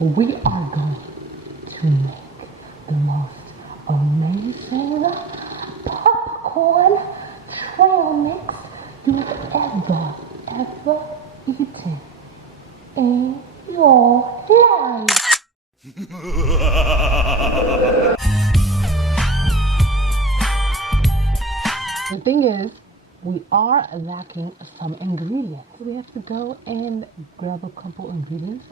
We are going to make the most amazing popcorn trail mix you've ever eaten in your life. The thing is, we are lacking some ingredients. We have to go and grab a couple ingredients.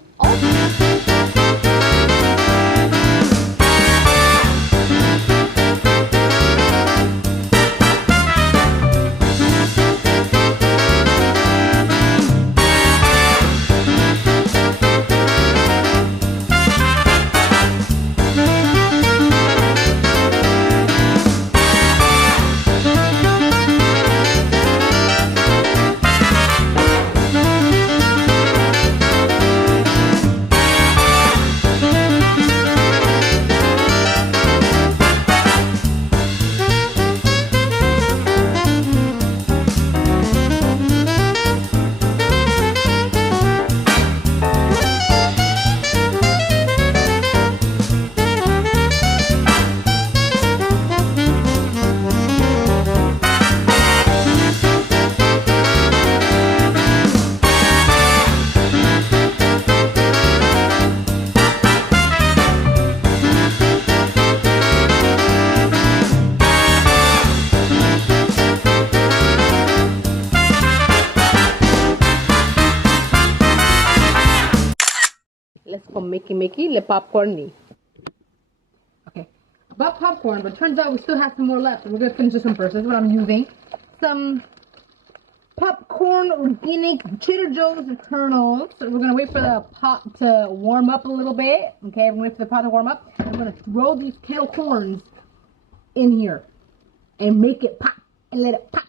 Let's go Mickey le popcorn. Okay, about popcorn, but turns out we still have some more left. So we're gonna finish this one first. This is what I'm using. Some popcorn organic Trader Joe's kernels. So we're gonna wait for the pot to warm up a little bit. Okay, we're gonna wait for the pot to warm up. I'm gonna throw these kettle corns in here and make it pop and let it pop.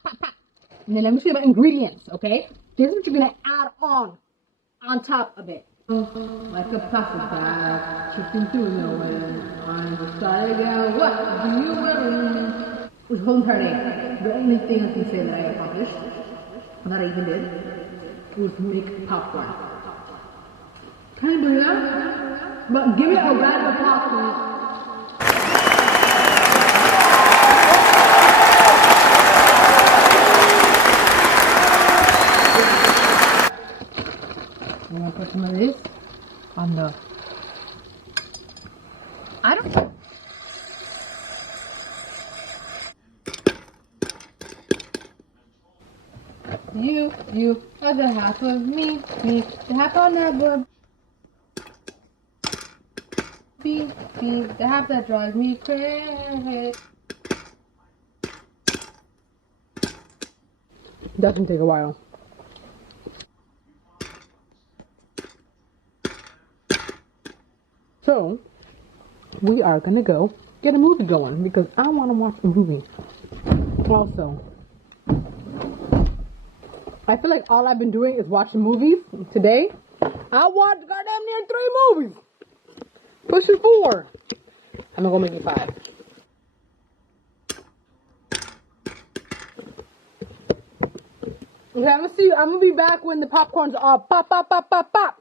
And then let me show you my ingredients. Okay, this is what you're gonna add on top of it. Like a plastic bag, chicken tuna when I'm starting out. What do you want? It was home party. The only thing I can say that I accomplished, and that I even did, was make popcorn. Can you believe that? But give it a round of applause, please. I'm gonna put some of this on the. I don't. You are the half of me, the half I'll never be, the half that drives me crazy. Doesn't take a while. So, we are gonna go get a movie going because I want to watch a movie. Also, I feel like all I've been doing is watching movies. Today, I watched goddamn near 3 movies. Pushing 4. I'm gonna go make it 5. Okay, I'm gonna be back when the popcorn's all pop, pop, pop, pop, pop.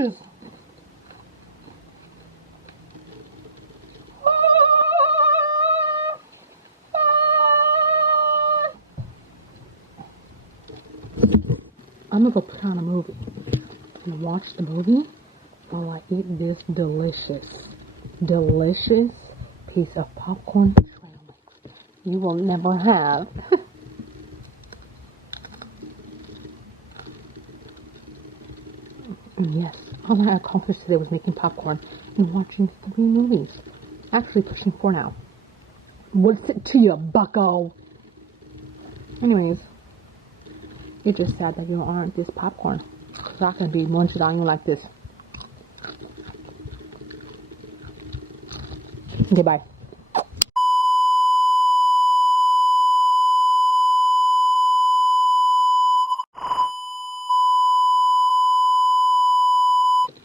delicious. I'm gonna go put on a movie and watch the movie while I eat this delicious piece of popcorn trail mix you will never have. And yes, all I accomplished today was making popcorn and watching 3 movies. Actually pushing 4 now. What's it to you, bucko? Anyways, it's just sad that you aren't this popcorn. It's not gonna be munching on you like this. Okay, bye.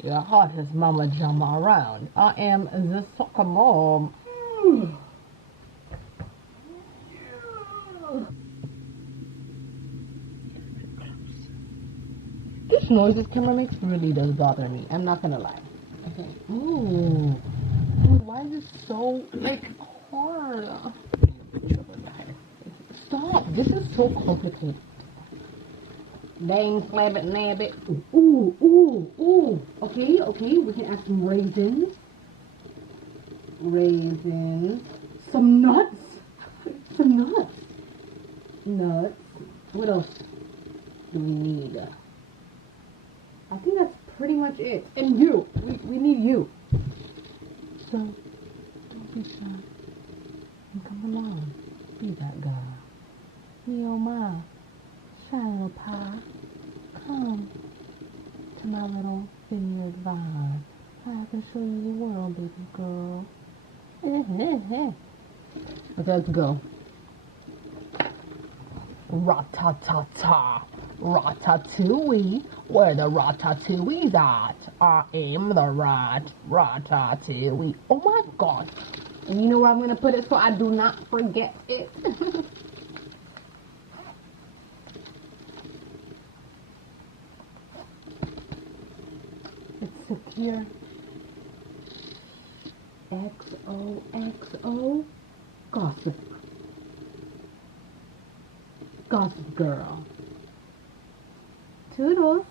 Your heart is Mama Jama around. I am the soccer mom. This noise this camera makes really does bother me. I'm not gonna lie. Okay. Ooh. Why is it so hard? Stop. This is so complicated. Dang, slab it, nab it. Ooh. Okay. We can add some raisins. Some nuts. Nuts. What else do we need? I think that's pretty much it. And you. We need you. So, don't be shy. And come along. Be that girl. Yo, ma. Shy little pie. Come to my little vineyard vibe. I can show you the world, baby girl. Let's go. Ra-ta-ta-ta. Ratatouille. Where the ratatouille's at? I am the ratatouille. Oh my god. And you know where I'm going to put it so I do not forget it? It's secure. XOXO. Gossip girl. Toodles.